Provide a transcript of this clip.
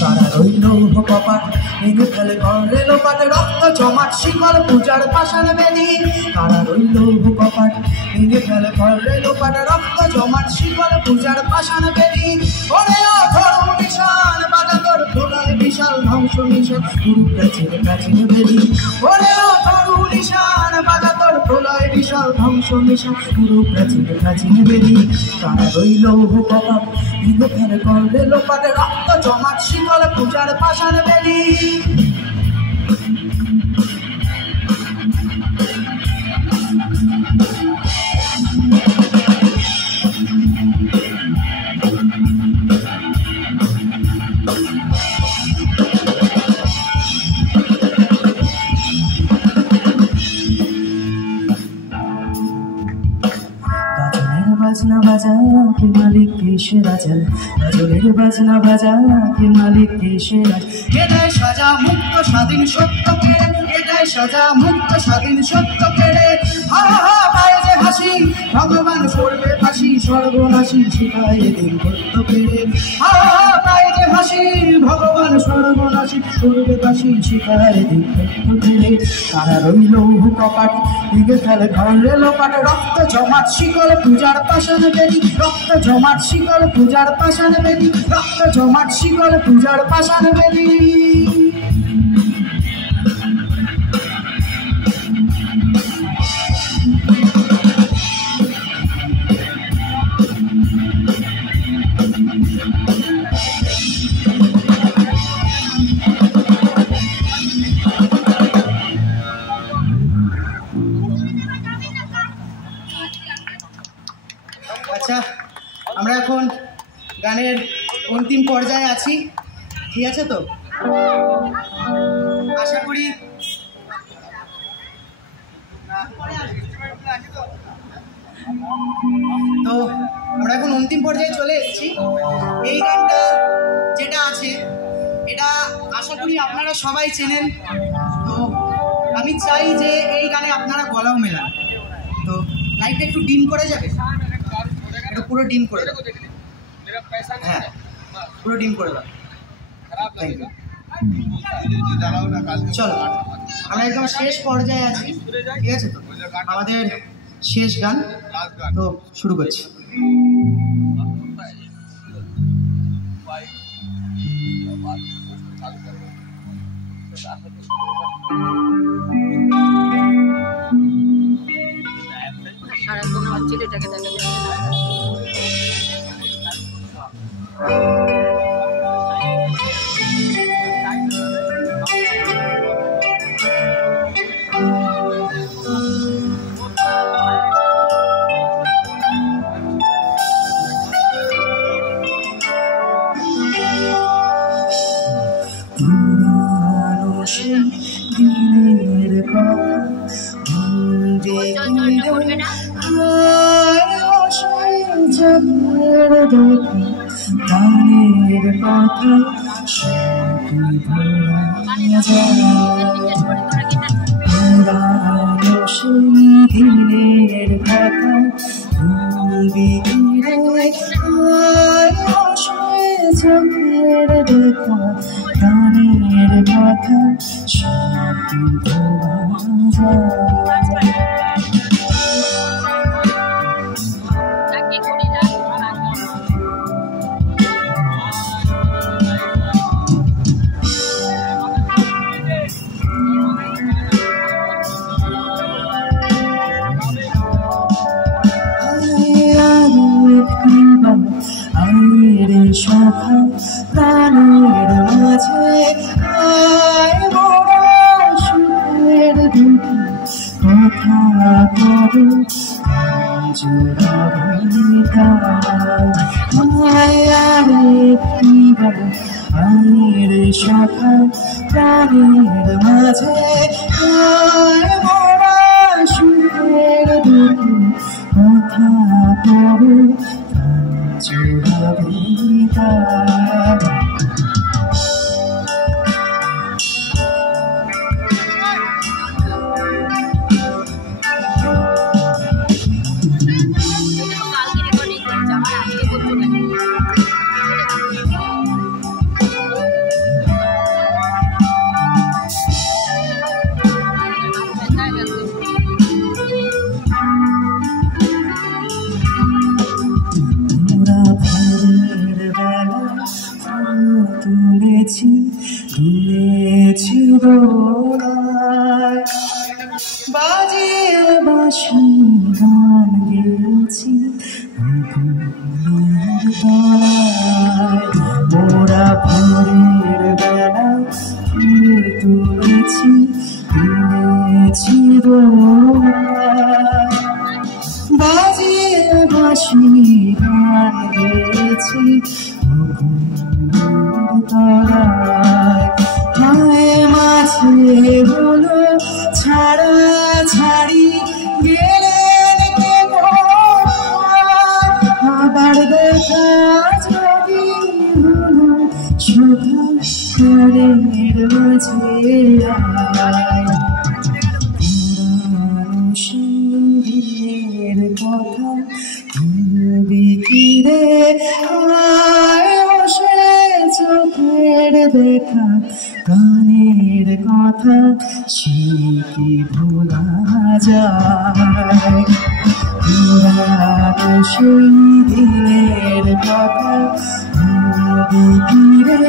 তারা রইল কপাট ভেঙে ফেলে ঘরে লোপাট রক্ত জমাট শিকল পূজার পাষাণ বেদি। তারা রইল কপাট ভেঙে ফেলে ঘরে লোপাট রক্ত জমাট শিকল পূজার পাষাণ বেদি। ওরে অথর নিশান বাজা তোর ধুলায় বিশাল ধ্বংস মিশন গুরু প্রাচীন প্রাচীন বেদি। ওরে অথর নিশান বাজা তোর ধুলায় বিশাল ধ্বংস মিশন গুরু প্রাচীন প্রাচীন বেদি। তারা রইল কপাট ভেঙে ফেলে ঘরে লোপাট রক্ত জমাট শিকল পূজার পাষাণ বেদি। বাজনা বাজা কে মালিক এসে রাজান, গাজনের বাজনা বাজা কে মালিক এসে রাজ। এটাই সাজা মুক্ত স্বাধীন সত্য কেড়ে, এটাই সাজা মুক্ত স্বাধীন সত্য কেড়ে। হা হা পায়ে যে হাসি ভগবান সরবে ফাঁসি সর্বনাশী শিখায় দিন সত্য কেড়ে। হা হা পায়ে যে হাসি ভগবান সর্বনাশী সরবে ফাঁসি শিখায় দিন সত্য কেড়ে। তারা রইল কপাট ভেঙে ফেলে ঘরে লোপাট রক্ত জমাট শিকল পূজার পাষাণ বেদি। রক্ত জমাট শিকল পূজার পাষাণ বেদি। রক্ত জমাট শিকল পূজার পাষাণ বেদি। আচ্ছা, আমরা এখন গানের অন্তিম পর্যায়ে আছি, ঠিক আছে তো? আশা করি তো আমরা এখন অন্তিম পর্যায়ে চলে এসেছি। এই গানটা যেটা আছে এটা আশা করি আপনারা সবাই চেনেন। তো আমি চাই যে এই গানে আপনারা গলাও মেলান। তো লাইটটা একটু ডিম করে যাবে, এটা পুরো ডিম করে দাও। হ্যাঁ, পুরো ডিম করে দাও। Thank you. চলো, আমরা একদম শেষ পর্যায়ে আছি, ঠিক আছে তো? আমাদের শেষ গান, তো শুরু করছি। সারাক্ষণ আমার ছেলেটাকে দেখা যাচ্ছে না। দিনের কথা গানের কথা দিনের কথা দেখা গানের কথা সভা প্রাণের মাঝে সুখের দুটি কথা করো আয়ের সভা প্রাণের মাঝে সুখের দুটি কথা করো বাঁশি গান গেয়েছি মোরা ভোরের বেলা ফুল তুলেছি কিনেছি বাজিয়ে বাঁশি গান গেয়েছি মায়ে মাঝে হলো ছাড়া ছাড়ি গেলেন আবার দেখা যদি হলো শোভা ঘরের মাঝে পুরানো সেই কথা বিকিরে বসে চোখের দেখা গানের কথা সে কি ভোলা যায় পুরানো সেই দিনের কথা বিকিরে